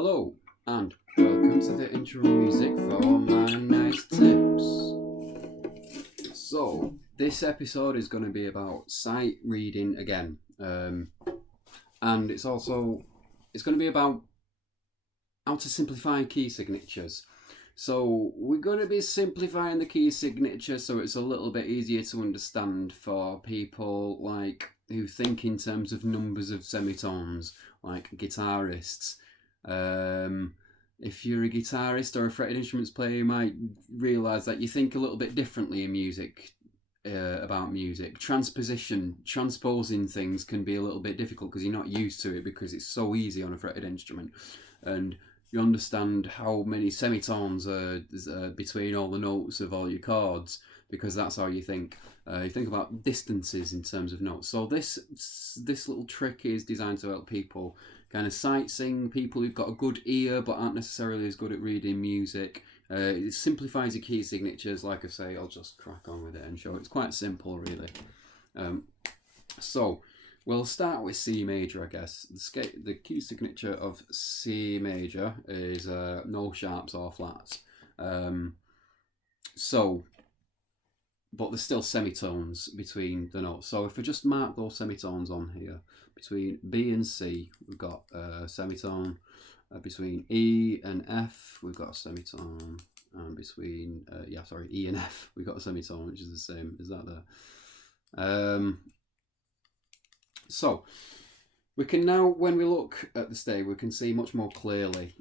Hello, and welcome to the intro music for my nice tips. So, this episode is going to be about sight reading again, and it's going to be about how to simplify key signatures. So, we're going to be simplifying the key signature so it's a little bit easier to understand for people who think in terms of numbers of semitones, like guitarists. If you're a guitarist or a fretted instruments player, you might realise that you think a little bit differently in music, about music. Transposing things can be a little bit difficult because you're not used to it because it's so easy on a fretted instrument. And you understand how many semitones are between all the notes of all your chords because that's how you think. You think about distances in terms of notes. So this little trick is designed to help people kind of sight sing, people who've got a good ear but aren't necessarily as good at reading music. It simplifies your key signatures. Like I say, I'll just crack on with it and show. It's quite simple, really. So we'll start with C major, I guess. The key signature of C major is no sharps or flats. But there's still semitones between the notes. So if we just mark those semitones on here, between B and C, we've got a semitone. Between E and F, we've got a semitone. And between, E and F, we've got a semitone, which is the same. Is that there? So we can now, when we look at the stave, we can see much more clearly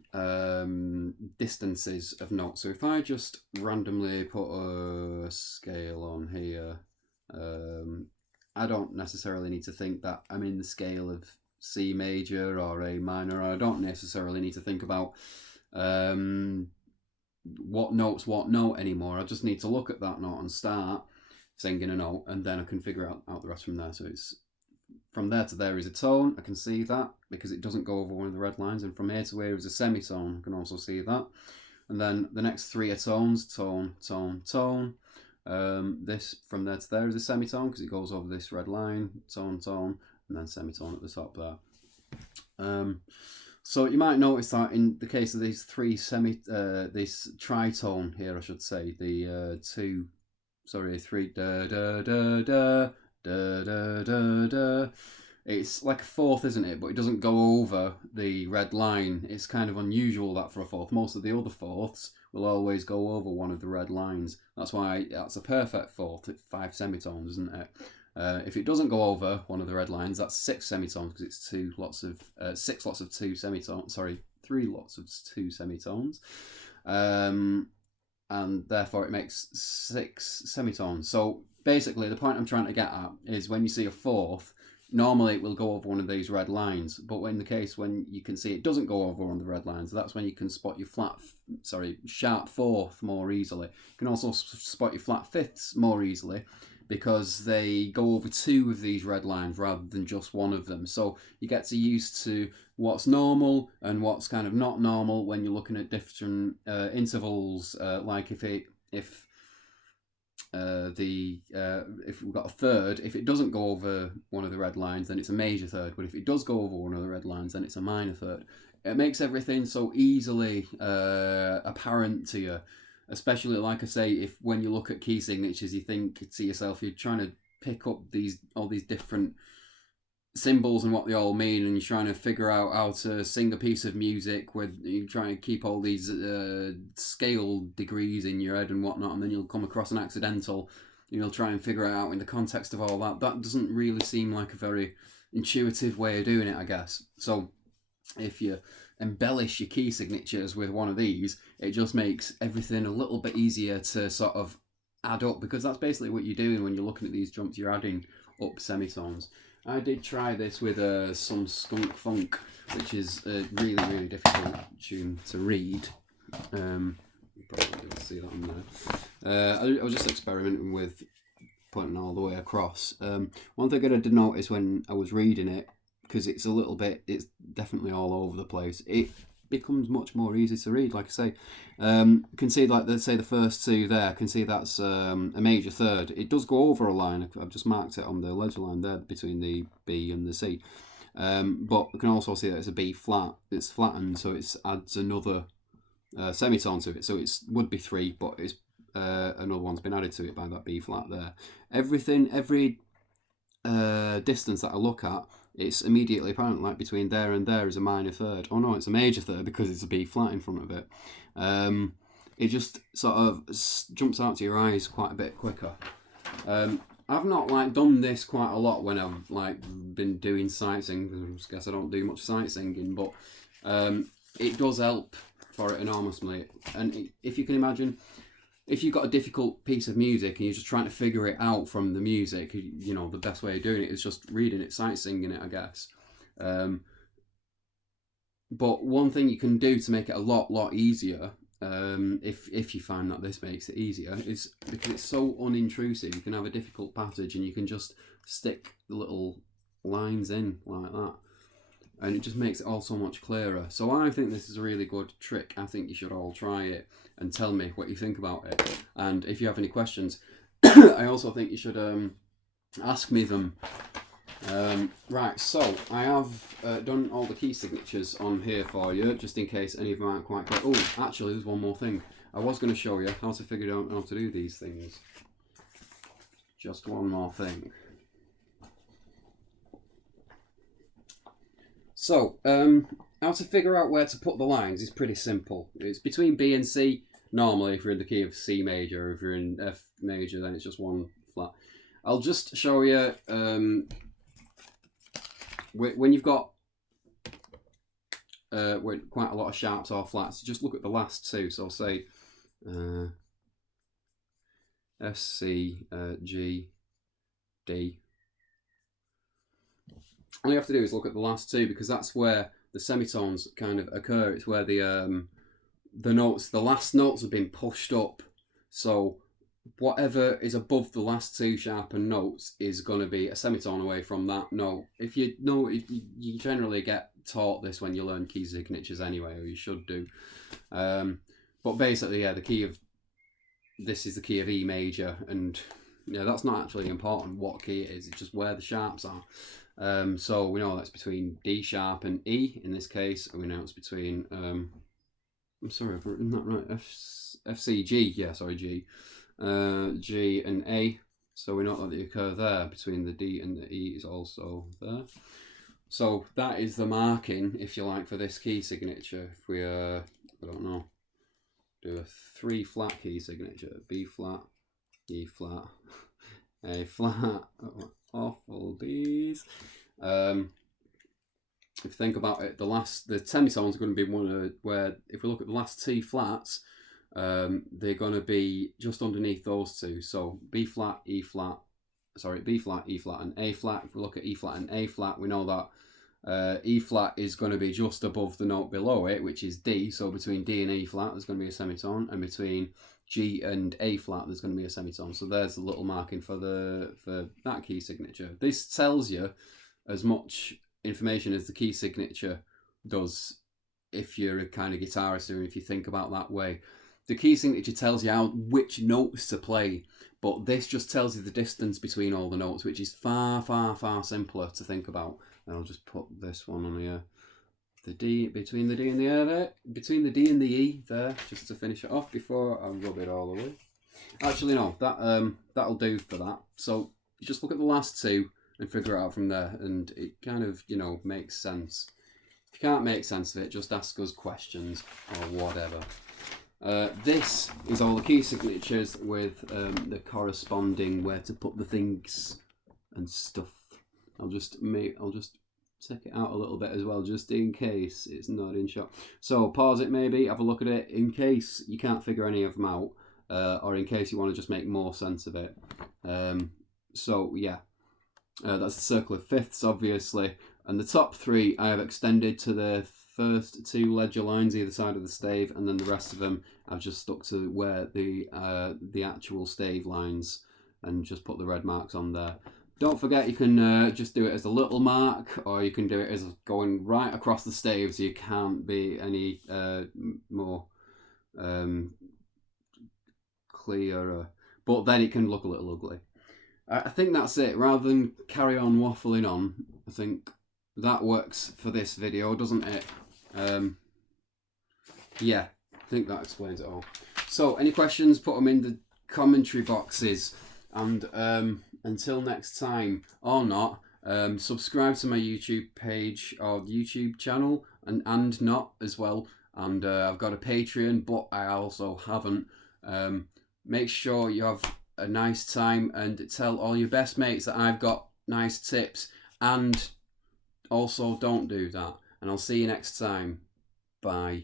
distances of notes. So if I just randomly put a scale on here, I don't necessarily need to think that I'm in the scale of C major or A minor. I don't necessarily need to think about what note's what note anymore. I just need to look at that note and start singing a note, and then I can figure out the rest from there. So it's from there to there is a tone. I can see that because it doesn't go over one of the red lines. And from here to here is a semitone. I can also see that. And then the next three are tones: tone, tone, tone. This from there to there is a semitone because it goes over this red line, tone, tone, and then semitone at the top there. So you might notice that in the case of these this tritone here, I should say, the three da da da da da da da da. It's like a fourth, isn't it? But it doesn't go over the red line. It's kind of unusual that for a fourth. Most of the other fourths will always go over one of the red lines. That's why that's a perfect fourth. It's 5 semitones, isn't it? If it doesn't go over one of the red lines, that's 6 semitones because it's 6 lots of 2 semitones. Sorry, 3 lots of 2 semitones. And therefore it makes 6 semitones. So basically, the point I'm trying to get at is when you see a fourth, normally it will go over one of these red lines, but in the case when you can see it doesn't go over one of the red lines, that's when you can spot your sharp fourth more easily. You can also spot your flat fifths more easily because they go over 2 of these red lines rather than just one of them. So you get used to what's normal and what's kind of not normal when you're looking at different intervals. Like if we've got a third, if it doesn't go over one of the red lines, then it's a major third. But if it does go over one of the red lines, then it's a minor third. It makes everything so easily apparent to you. Especially, like I say, if when you look at key signatures, you think to yourself, you're trying to pick up all these different symbols and what they all mean, and you're trying to figure out how to sing a piece of music where you're trying to keep all these scale degrees in your head and whatnot, and then you'll come across an accidental, and you'll try and figure it out in the context of all that. That doesn't really seem like a very intuitive way of doing it, I guess. So if you embellish your key signatures with one of these, it just makes everything a little bit easier to sort of add up, because that's basically what you're doing when you're looking at these jumps. You're adding up semitones. I did try this with some Skunk Funk, which is a really, really difficult tune to read. You probably didn't see that on there. I was just experimenting with putting all the way across. One thing I did notice when I was reading it, because it's definitely all over the place, it becomes much more easy to read. Like I say, you can see, like, let's say the first 2 there, I can see that's a major third. It does go over a line. I've just marked it on the ledger line there between the B and the C. But we can also see that it's a B flat. It's flattened, so it adds another semitone to it. So it would be 3, but it's another one's been added to it by that B flat there. Every distance that I look at, it's immediately apparent, like between there and there is a minor third. Oh no, it's a major third because it's a B flat in front of it. It just sort of jumps out to your eyes quite a bit quicker. I've not like done this quite a lot when I've like been doing sightseeing. I guess I don't do much sightseeing, but it does help for it enormously. And if you can imagine, if you've got a difficult piece of music and you're just trying to figure it out from the music, you know, the best way of doing it is just reading it, sightseeing it, I guess. But one thing you can do to make it a lot easier, if you find that this makes it easier, is because it's so unintrusive. You can have a difficult passage and you can just stick the little lines in like that, and it just makes it all so much clearer. So I think this is a really good trick. I think you should all try it and tell me what you think about it. And if you have any questions, I also think you should ask me them. Right, so I have done all the key signatures on here for you, just in case any of them aren't quite clear. Oh, actually, there's one more thing. I was going to show you how to figure out how to do these things. Just one more thing. So, how to figure out where to put the lines is pretty simple. It's between B and C. Normally, if you're in the key of C major, if you're in F major, then it's just one flat. I'll just show you when you've got quite a lot of sharps or flats, just look at the last two. So I'll say F, C, G, D. All you have to do is look at the last two, because that's where the semitones kind of occur. It's where the notes, the last notes have been pushed up. So whatever is above the last two sharpened notes is going to be a semitone away from that note. If you generally get taught this when you learn key signatures anyway, or you should do. But basically, yeah, the key of this is the key of E major, and yeah, that's not actually important what key it is. It's just where the sharps are. So we know that's between D sharp and E in this case, and we know it's between I'm sorry, I've written that right. F C G, yeah, sorry, G. G and A. So we know that the occur there between the D and the E is also there. So that is the marking, if you like, for this key signature. If we I don't know, do a 3 flat key signature: B flat, E flat, A flat. Oh, awful these. If you think about it, the semitones are going to be one where, if we look at the last two flats, they're going to be just underneath those two. So B flat, E flat, B flat, E flat, and A flat. If we look at E flat and A flat, we know that E flat is going to be just above the note below it, which is D. So between D and E flat, there's going to be a semitone, and between G and A flat, there's going to be a semitone. So there's the little marking for that key signature. This tells you as much information as the key signature does if you're a kind of guitarist, or if you think about that way. The key signature tells you which notes to play, but this just tells you the distance between all the notes, which is far simpler to think about. And I'll just put this one on here. The D, between the D and the E there, between the D and the E there, just to finish it off before I rub it all away. Actually, no, that'll do for that. So you just look at the last two and figure it out from there, and it kind of, you know, makes sense. If you can't make sense of it, just ask us questions or whatever. This is all the key signatures with the corresponding where to put the things and stuff. I'll just check it out a little bit as well, just in case it's not in shot. So pause it, maybe have a look at it in case you can't figure any of them out, or in case you want to just make more sense of it. So yeah, that's the circle of fifths, obviously, and the top three I have extended to the first two ledger lines either side of the stave, and then the rest of them I've just stuck to where the actual stave lines, and just put the red marks on there. Don't forget, you can just do it as a little mark, or you can do it as going right across the stave, so you can't be any more clearer, but then it can look a little ugly. I think that's it. Rather than carry on waffling on, I think that works for this video, doesn't it? Yeah, I think that explains it all. So any questions, put them in the commentary boxes, and until next time, or not, subscribe to my YouTube page or YouTube channel, and not as well. And I've got a Patreon, but I also haven't. Make sure you have a nice time and tell all your best mates that I've got nice tips, and also don't do that. And I'll see you next time. Bye.